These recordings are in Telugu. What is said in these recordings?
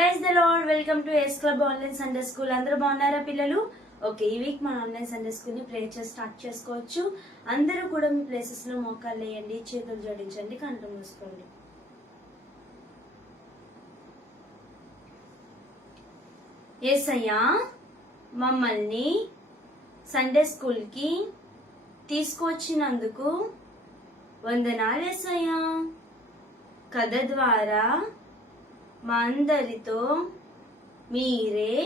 Praise the Lord. Welcome to S club online Sunday school. అందరూ బాగున్నారా పిల్లలు? ఓకే, ఈ వీక్ మన ఆన్లైన్ సండే స్కూల్ ని ప్రే చేసి స్టార్ట్ చేసుకోవచ్చు. అందరూ కూడా మీ ప్లేసెస్ లో మోకాళ్ళు వేయండి, చేతులు జోడించండి, కంఠం మూసుకోండి. యేసయ్యా, మమ్మల్ని సండే స్కూల్ కి తీసుకొచ్చినందుకు వందనాలు యేసయ్యా. కథ ద్వారా మా అందరితో మీరే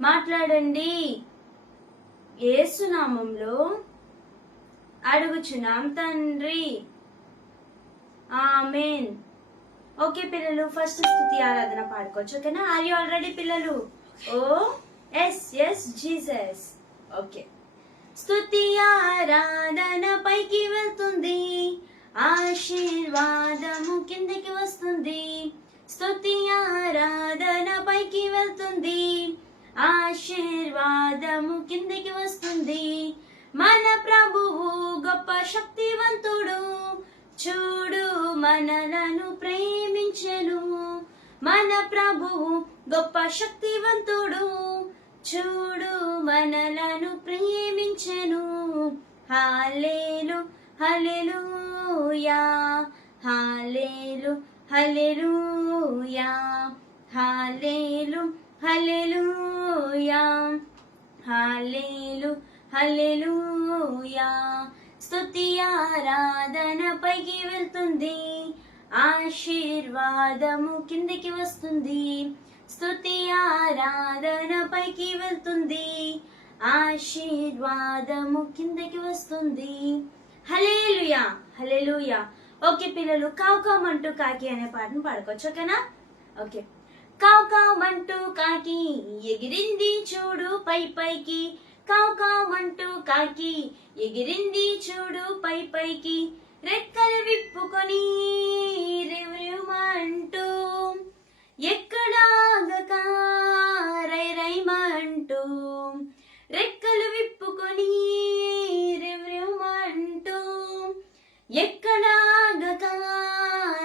మాట్లాడండి. యేసు నామంలో అడుగుచున్నాం తండ్రి, ఆమేన్. ఓకే పిల్లలు, ఫస్ట్ స్తుతి ఆరాధన పాడుకోవచ్చు. ఓకేనా? ఆర్ యు ఆల్ రెడీ పిల్లలు? ఓ ఎస్ ఎస్ జీసస్. ఓకే. స్తుతి ఆరాధన పైకి వెళ్తుంది, ఆశీర్వాదము కిందకి వస్తుంది. స్తుతి ఆరాధన పైకి వెళ్తుంది, ఆశీర్వాదము కిందకి వస్తుంది. మన ప్రభువు గొప్ప శక్తివంతుడు, చూడు మనలను ప్రేమించెను. మన ప్రభువు గొప్ప శక్తివంతుడు, చూడు మనలను ప్రేమించెను. హల్లెలూ హల్లెలూయా, హల్లెలూ హల్లెలూయా, హల్లెలూ హల్లెలూయా, హల్లెలూ హల్లెలూయా. స్తుతి ఆరాధన పైకి వెళ్తుంది, ఆశీర్వాదము కిందికి వస్తుంది. స్తుతి ఆరాధన పైకి వెళ్తుంది, ఆశీర్వాదము కిందకి వస్తుంది. హల్లెలూయా హల్లెలూయా. ఓకే పిల్లలు, కావ్ కావ్ అంటూ కాకి అనే పాటను పాడుకోవచ్చు. ఓకేనా? ఓకే. కావ్ కావ్ అంటూ కాకి ఎగిరింది చూడు పై పైకి, కావ్ కావ్ అంటూ కాకి ఎగిరింది చూడు పై పైకి. రెక్కలు విప్పుకొని రివ్రివ్మంటూ, ఎక్కడాగక రై రైమంటూ. రెక్కలు విప్పుకొని రివ్రివ్మంటూ, ఎక్కడాగక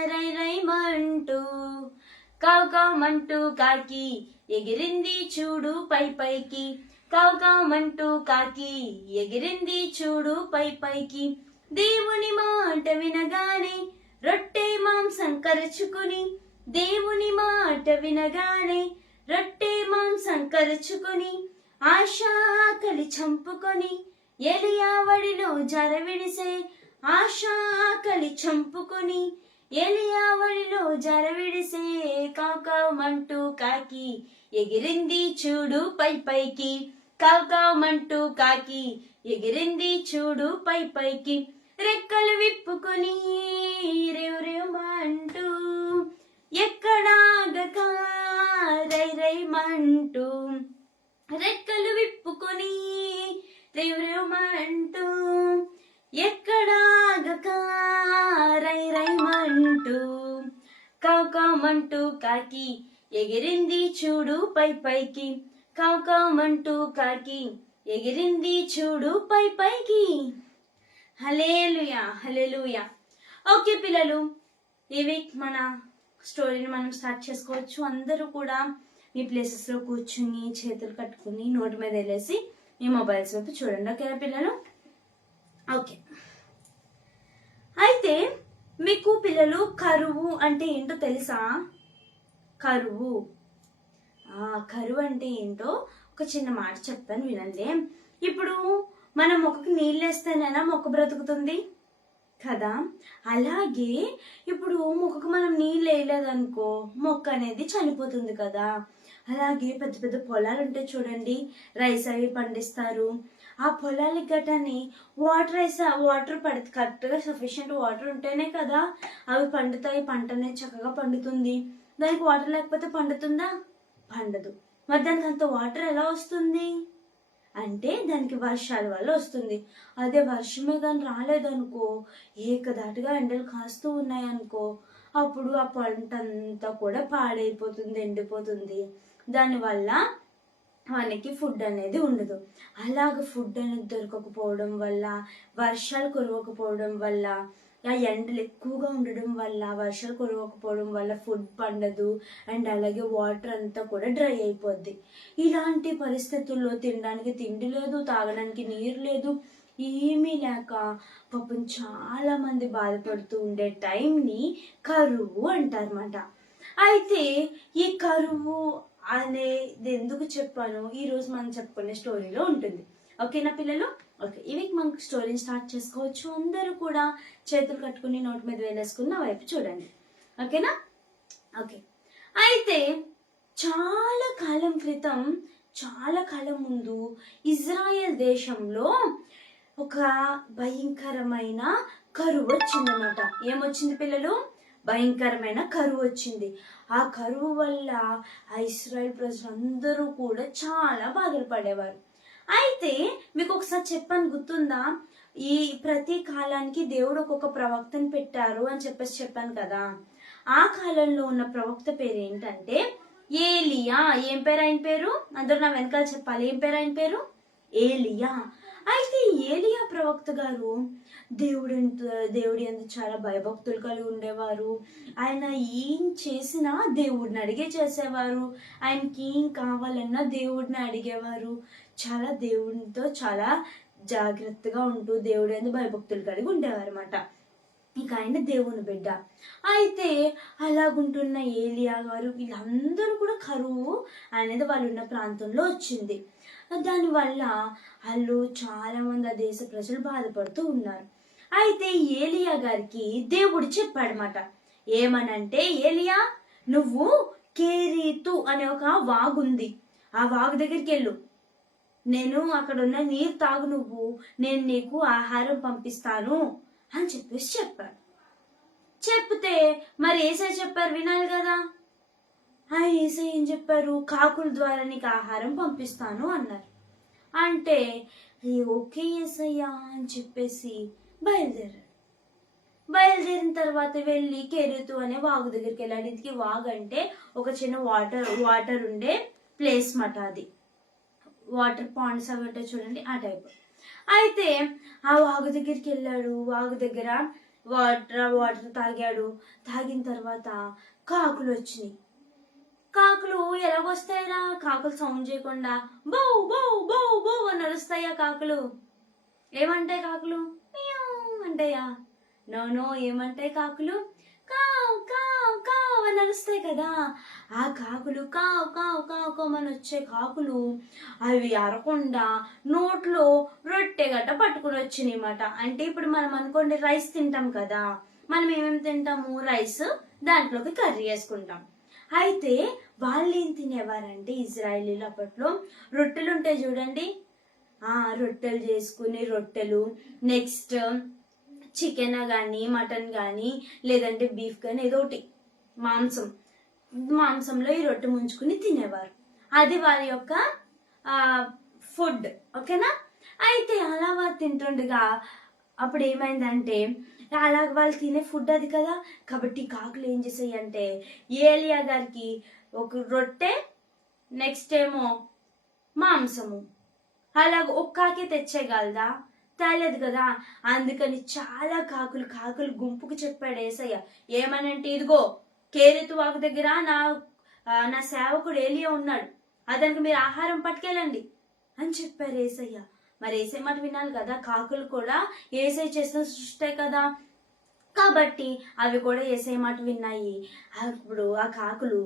రై రైమంటూ. కావ్ కావ్ అంటూ కాకి ఎగిరింది చూడు పై పైకి, కావ్ కావ్ అంటూ కాకి ఎగిరింది చూడు పై పైకి. దేవుని మాట వినగానే రొట్టె మాంసం కరుచుకుని, దేవుని మాట వినగానే రొట్టె మాంసం కరుచుకుని, ఆశాకలి చంపుకొని ఎలియా వడిలో జరవిడిసే. ఆశాకలి చంపుకొని ఎలియా వడిలో జరవిడిసే. కావ్ కావ్ అంటూ కాకి ఎగిరింది చూడు పై పైకి, కావ్ కావ్ అంటూ కాకి ఎగిరింది చూడు పై పైకి. రెక్కలు విప్పుకొని రివ్రివ్మంటూ, ఎక్కడాగక రై రైమంటూ. రెక్కలు విప్పుకొని రివ్రివ్మంటూ, ఎక్కడాగక రై రైమంటూ. కావ్ కావ్ అంటూ కాకి ఎగిరింది చూడు పై పైకి, కావ్ కావ్ అంటూ కాకి ఎగిరింది చూడు పై పైకి. హల్లెలూయా హల్లెలూయా. ఓకే పిల్లలు, ఈ వీక్ మన స్టోరీని మనం స్టార్ట్ చేసుకోవచ్చు. అందరూ కూడా మీ ప్లేసెస్ లో కూర్చుని చేతులు కట్టుకుని నోటి మీద వెళ్ళేసి మీ మొబైల్స్ వైపు చూడండి. ఓకేనా పిల్లలు? ఓకే. అయితే మీకు పిల్లలు కరువు అంటే ఏంటో తెలుసా? కరువు కరువు అంటే ఏంటో ఒక చిన్న మాట చెప్తాను, వినండి. ఇప్పుడు మనం మొక్కకి నీళ్ళు వేస్తేనైనా మొక్క బ్రతుకుతుంది కదా. అలాగే ఇప్పుడు మొక్కకు మనం నీళ్ళు వేయలేదనుకో మొక్క అనేది చనిపోతుంది కదా. అలాగే పెద్ద పెద్ద పొలాలు ఉంటాయి చూడండి, రైస్ అవి పండిస్తారు. ఆ పొలాలకి గట్టని వాటర్ పడితే కరెక్ట్గా సఫిషియెంట్ వాటర్ ఉంటేనే కదా అవి పండుతాయి, పంట అనేది చక్కగా పండుతుంది. దానికి వాటర్ లేకపోతే పండుతుందా? పండదు. మరి దానికి అంత వాటర్ ఎలా వస్తుంది అంటే దానికి వర్షాల వల్ల వస్తుంది. అదే వర్షమే కానీ రాలేదనుకో, ఏకదాటిగా ఎండలు కాస్తూ ఉన్నాయనుకో, అప్పుడు ఆ పంట అంతా కూడా పాడైపోతుంది, ఎండిపోతుంది. దానివల్ల మనకి ఫుడ్ అనేది ఉండదు. అలాగ ఫుడ్ అనేది దొరకకపోవడం వల్ల, వర్షాలు కురవకపోవడం వల్ల ఆ ఎండలు ఎక్కువగా ఉండడం వల్ల, వర్షాలు కురవకపోవడం వల్ల ఫుడ్ పండదు, అండ్ అలాగే వాటర్ అంతా కూడా డ్రై అయిపోద్ది. ఇలాంటి పరిస్థితుల్లో తినడానికి తిండి లేదు, తాగడానికి నీరు లేదు, ఏమీ లేక పాపం చాలా మంది బాధపడుతూ ఉండే టైంని కరువు అంటారన్నమాట. అయితే ఈ కరువు అనేది ఎందుకు చెప్పాను ఈరోజు మనం చెప్పుకునే స్టోరీలో ఉంటుంది. ఓకేనా పిల్లలు? ఓకే, ఇవి మనకు స్టోరీని స్టార్ట్ చేసుకోవచ్చు. అందరూ కూడా చేతులు కట్టుకుని నోటి మీద వేలేసుకుని నా వైపు చూడండి. ఓకేనా? ఓకే. అయితే చాలా కాలం క్రితం, చాలా కాలం ముందు ఇజ్రాయెల్ దేశంలో ఒక భయంకరమైన కరువు వచ్చిందన్నమాట. ఏమొచ్చింది పిల్లలు? భయంకరమైన కరువు వచ్చింది. ఆ కరువు వల్ల ఆ ఇజ్రాయెల్ ప్రజలందరూ కూడా చాలా బాధలు పడేవారు. అయితే మీకు ఒకసారి చెప్పాను, గుర్తుందా? ఈ ప్రతి కాలానికి దేవుడు ఒక్కొక్క ప్రవక్తను పెట్టారు అని చెప్పాను కదా. ఆ కాలంలో ఉన్న ప్రవక్త పేరు ఏంటంటే ఏలియా. ఏం పేరు ఆయన పేరు? అందరూ నా వెనకాల చెప్పాలి. ఏం పేరు ఆయన పేరు? ఏలియా. అయితే ఏలియా ప్రవక్త గారు దేవుడి అందు చాలా భయభక్తులు కలిగి ఉండేవారు. ఆయన ఏం చేసినా దేవుడిని అడిగే చేసేవారు. ఆయనకి ఏం కావాలన్నా దేవుడిని అడిగేవారు. చాలా దేవుడితో చాలా జాగ్రత్తగా ఉంటూ దేవుడి అందు భయభక్తులు కలిగి ఉండేవారు అన్నమాట. ఇక ఆయన దేవుని బిడ్డ. అయితే అలాగుంటున్న ఏలియా గారు వీళ్ళందరూ కూడా కరువు అనేది వాళ్ళు ఉన్న ప్రాంతంలో వచ్చింది. దానివల్ల వాళ్ళు చాలా మంది ఆ దేశ ప్రజలు బాధపడుతూ ఉన్నారు. అయితే ఏలియా గారికి దేవుడు చెప్పాడనమాట. ఏమనంటే, ఏలియా నువ్వు కేరీతు అనే ఒక వాగుంది, ఆ వాగు దగ్గరికి వెళ్ళు, నేను అక్కడ ఉన్న నీరు తాగు, నేను నీకు ఆహారం పంపిస్తాను అని చెప్పాడు. చెప్తే మరి ఏసై చెప్పారు, వినాలి కదా. ఆ ఏసై ఏం చెప్పారు? కాకుల ద్వారా నీకు ఆహారం పంపిస్తాను అన్నారు. అంటే ఓకే ఏసయ్యా అని చెప్పేసి బయలుదేరిన తర్వాత వెళ్ళి కెరీతు అనే వాగు దగ్గరికి వెళ్ళాడు. ఇంటికి వాగు అంటే ఒక చిన్న వాటర్ ఉండే ప్లేస్ మాట. అది వాటర్ పాండ్స్ అవి ఉంటాయి చూడండి, ఆ టైప్. అయితే ఆ వాగు దగ్గరికి వెళ్ళాడు. వాగు దగ్గర వాటర్ తాగాడు. తాగిన తర్వాత కాకులు వచ్చినాయి. కాకులు ఎలాగొస్తాయిరా? కాకులు సౌండ్ చేయకుండా బౌ బౌ బౌ బౌ అని నడుస్తాయా కాకులు? ఏమంటాయి కాకులు? అంటాయా? నో, ఏమంటాయి కాకులు? కావ్ కావ్ కావ్ అని నడుస్తాయి కదా. ఆ కాకులు కావ్ కావ్ కావ్ కావ్ వచ్చే కాకులు అవి అరకుండా నోట్లో రొట్టె గట్ట పట్టుకుని వచ్చినాయి అన్నమాట. అంటే ఇప్పుడు మనం అనుకోండి రైస్ తింటాం కదా, మనం ఏమేమి తింటాము? రైస్, దాంట్లోకి కర్రీ వేసుకుంటాం. అయితే వాళ్ళు ఏం తినేవారంటే ఇజ్రాయేలీలు అప్పట్లో రొట్టెలు ఉంటాయి చూడండి, రొట్టెలు చేసుకుని రొట్టెలు, నెక్స్ట్ చికెన్ కానీ మటన్ కానీ లేదంటే బీఫ్ కానీ ఏదో ఒకటి మాంసంలో ఈ రొట్టె ముంచుకుని తినేవారు. అది వారి యొక్క ఫుడ్. ఓకేనా? అయితే అలా వారు తింటుండగా అప్పుడు ఏమైందంటే, అలా వాళ్ళు తినే ఫుడ్ అది కదా, కాబట్టి కాకులు ఏం చేసాయి అంటే ఏలియా గారికి ఒక రొట్టె, నెక్స్ట్ ఏమో మాంసము, అలాగ ఒక్కాకే తెచ్చేయగలదా? తేలేదు కదా. అందుకని చాలా కాకులు గుంపుకు చెప్పాడు ఏసయ్య. ఏమనంటే, ఇదిగో కేరీతు వాగు దగ్గర నా సేవకుడు ఏలియా ఉన్నాడు, అతనికి మీరు ఆహారం పట్టుకెళ్ళండి అని చెప్పారు ఏసయ్య. మరి ఏసై మాట వినాలి కదా. కాకులు కూడా ఏసై చేసిన సృష్టి కదా, కాబట్టి అవి కూడా ఏసై మాట విన్నాయి. అప్పుడు ఆ కాకులు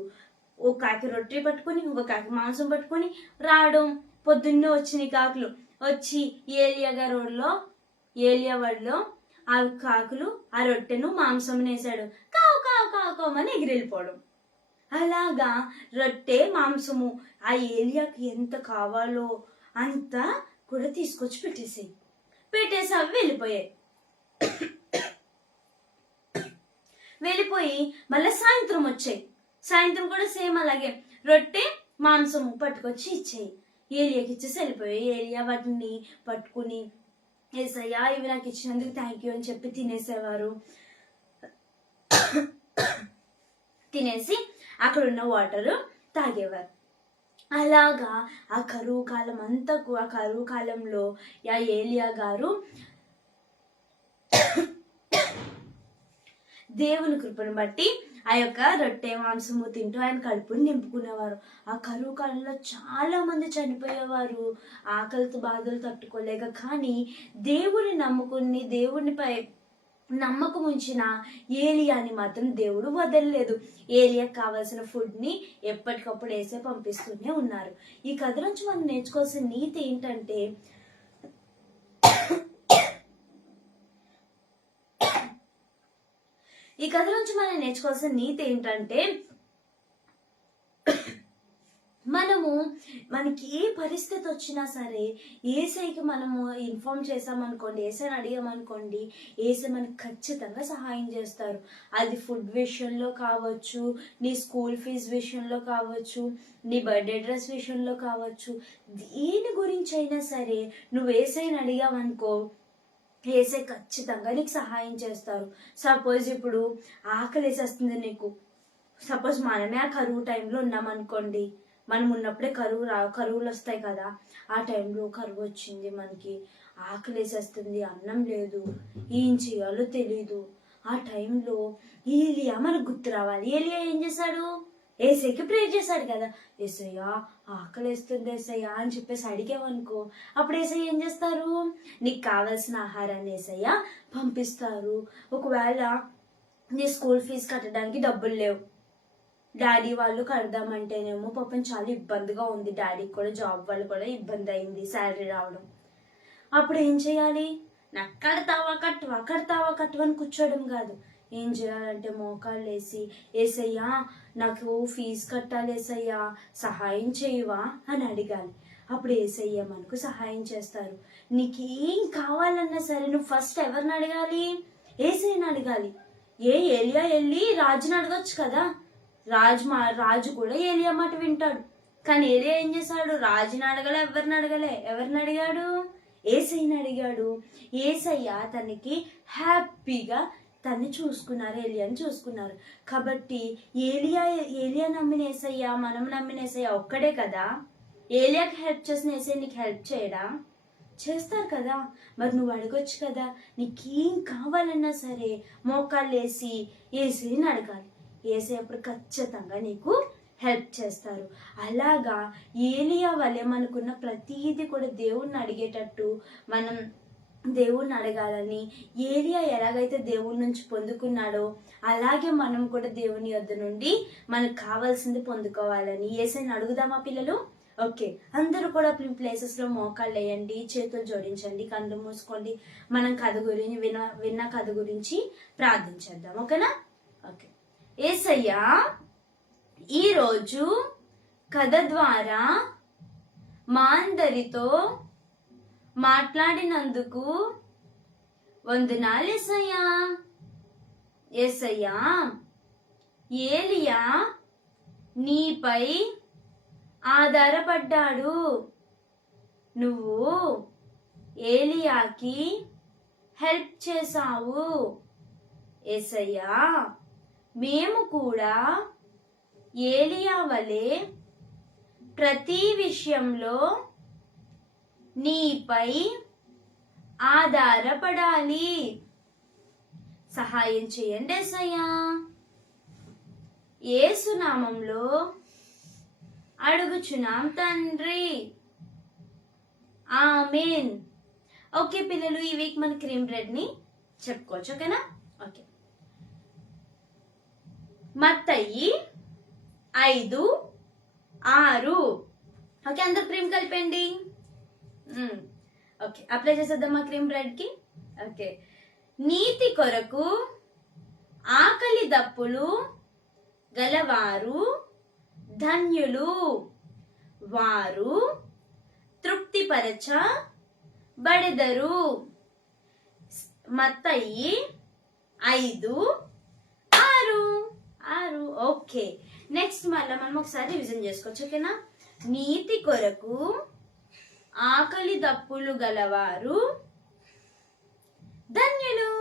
ఓ కాకి రొట్టె పట్టుకుని ఇంకో కాకి మాంసం పట్టుకుని రావడం. పొద్దున్నే వచ్చినాయి కాకులు. వచ్చి ఏలియా వాడిలో ఆ కాకులు ఆ రొట్టెను మాంసం వేసాడు. కావు కావు కావు కావమని ఎగిరెళ్ళిపోవడం. అలాగా రొట్టె మాంసము ఆ ఏలియాకి ఎంత కావాలో అంత కూడా తీసుకొచ్చి పెట్టేసి అవి వెళ్ళిపోయి మళ్ళీ సాయంత్రం వచ్చాయి. సాయంత్రం కూడా సేమ్ అలాగే రొట్టె మాంసము పట్టుకొచ్చి ఇచ్చాయి. ఏలియాకి ఇచ్చేసి వెళ్ళిపోయాయి. ఏలియా వాటిని పట్టుకుని, ఏసయ్యా ఇవి నాకు ఇచ్చినందుకు థ్యాంక్ యూ అని చెప్పి తినేసేవారు. తినేసి అక్కడ ఉన్న వాటర్ తాగేవారు. అలాగా ఆ కరువు కాలంలో ఏలియా గారు దేవుని కృపను బట్టి ఆ యొక్క రొట్టె మాంసము తింటూ ఆయన కడుపుని నింపుకునేవారు. ఆ కరువు కాలంలో చాలా మంది చనిపోయేవారు ఆకలితో బాధలు తట్టుకోలేక. కానీ దేవుని నమ్ముకుని దేవునిపై నమ్మకం ఉంచిన ఏలియాని మాత్రం దేవుడు వదలలేదు. ఏలియాకి కావాల్సిన ఫుడ్ని ఎప్పటికప్పుడు వేసే పంపిస్తూనే ఉన్నారు. ఈ కథ నుంచి మనం నేర్చుకోవాల్సిన నీతి ఏంటంటే మనకి ఏ పరిస్థితి వచ్చినా సరే ఏసైకి మనము ఇన్ఫార్మ్ చేసామనుకోండి, ఏసైని అడిగామనుకోండి, ఏసై మనకి ఖచ్చితంగా సహాయం చేస్తారు. అది ఫుడ్ విషయంలో కావచ్చు, నీ స్కూల్ ఫీజు విషయంలో కావచ్చు, నీ బర్త్డే డ్రెస్ విషయంలో కావచ్చు, దేని గురించి అయినా సరే నువ్వు ఏసైని అడిగామనుకో, ఏసై ఖచ్చితంగా నీకు సహాయం చేస్తారు. సపోజ్ ఇప్పుడు ఆకలేసేస్తుంది నీకు, సపోజ్ మనమే ఆ కరువు టైంలో ఉన్నామనుకోండి, మనం ఉన్నప్పుడే కరువులు వస్తాయి కదా, ఆ టైంలో కరువు వచ్చింది, మనకి ఆకలేసేస్తుంది, అన్నం లేదు, ఏం చేయాలో తెలీదు. ఆ టైంలో ఏలియా మనకు గుర్తు రావాలి. ఏలియా ఏం చేశాడు? ఏసైకి ప్రేర్ చేశాడు కదా, ఏసయ్యా ఆకలేస్తుంది ఏసయ్యా అని చెప్పేసి అడిగావనుకో, అప్పుడు ఏసయ్య ఏం చేస్తారు? నీకు కావాల్సిన ఆహారాన్ని ఏసయ్య పంపిస్తారు. ఒకవేళ నీ స్కూల్ ఫీజు కట్టడానికి డబ్బులు లేవు, డాడీ వాళ్ళు కడదామంటేనేమో పాపం చాలా ఇబ్బందిగా ఉంది, డాడీకి కూడా జాబ్ వాళ్ళు కూడా ఇబ్బంది అయింది శాలరీ రావడం, అప్పుడు ఏం చేయాలి? నాకు కడతావా కట్టువా అని కూర్చోవడం కాదు. ఏం చేయాలంటే మోకాళ్ళు వేసి, ఏసయ్యా నాకు ఫీజు కట్టాలి ఏసయ్యా సహాయం చేయవా అని అడగాలి. అప్పుడు ఏసయ్య మనకు సహాయం చేస్తారు. నీకు ఏం కావాలన్నా సరే నువ్వు ఫస్ట్ ఎవరిని అడగాలి? ఏసయ్యని అడగాలి. ఏలియా వెళ్ళి రాజుని అడగొచ్చు కదా, రాజు కూడా ఏలియా మాట వింటాడు. కానీ ఏలియా ఏం చేశాడు? రాజుని అడగలే, ఎవరిని అడిగాడు? ఏసయ్యని అడిగాడు. ఏసయ్య తనకి హ్యాపీగా తన్ని చూసుకున్నారు, ఏలియాని చూసుకున్నారు. కాబట్టి ఏలియా నమ్మిన ఏసయ్య, మనం నమ్మిన ఏసయ్య ఒక్కడే కదా. ఏలియాకి హెల్ప్ చేసిన ఏసయ్య నీకు హెల్ప్ చేయడా? చేస్తారు కదా. మరి నువ్వు అడగొచ్చు కదా, నీకేం కావాలన్నా సరే మోకాళ్ళు వేసి ఏసయ్యని అడగాలి. ఏసయ్య అప్పుడు ఖచ్చితంగా నీకు హెల్ప్ చేస్తారు. అలాగా ఏలియా వల్లే మనకున్న ప్రతీది కూడా దేవుణ్ణి అడిగేటట్టు మనం దేవుణ్ణి అడగాలని, ఏలియా ఎలాగైతే దేవుని నుంచి పొందుకున్నాడో అలాగే మనం కూడా దేవుని యొద్ద నుండి మనకు కావాల్సింది పొందుకోవాలని యేసయ్యని అడుగుదామా పిల్లలు? ఓకే, అందరూ కూడా ప్లేసెస్లో మోకాళ్ళు వేయండి, చేతులు జోడించండి, కళ్ళు మూసుకోండి. మనం కథ గురించి విన్న కథ గురించి ప్రార్థించేద్దాం. ఓకేనా? ఓకే. యేసయ్యా ఈరోజు కథ ద్వారా మా అందరితో మాట్లాడినందుకు వందనాలు యేసయ్యా. యేసయ్యా ఏలియా నీపై ఆధారపడ్డాడు, నువ్వు ఏలియాకి హెల్ప్ చేశావు. యేసయ్యా మేము కూడా ఏలియా వలె ప్రతి విషయంలో నీపై ఆధారపడాలి, సహాయం చేయండి యేసయ్యా. యేసు నామంలో అడుగుచున్నాం తండ్రి, ఆమేన్. ఓకే పిల్లలు, ఈ వీక్ మన క్రీమ్ బ్రెడ్ ని చెప్పుకోవచ్చు. ఓకేనా? ఓకే. మత్తయి 5:6. ఓకే, అందరు క్రీమ్ కలిపండి. ఓకే, అప్లై చేసేద్దామా క్రీమ్ బ్రెడ్ కి? ఓకే. నీతి కొరకు ఆకలి దప్పులు గలవారు ధన్యులు, వారు తృప్తిపరచబడెదరు. మత్తయి 5:6. ఓకే, నెక్స్ట్ మళ్ళీ మనం ఒకసారి రివిజన్ చేసుకోవచ్చు. ఓకేనా? నీతి కొరకు ఆకలి దప్పులు గలవారు ధన్యులు.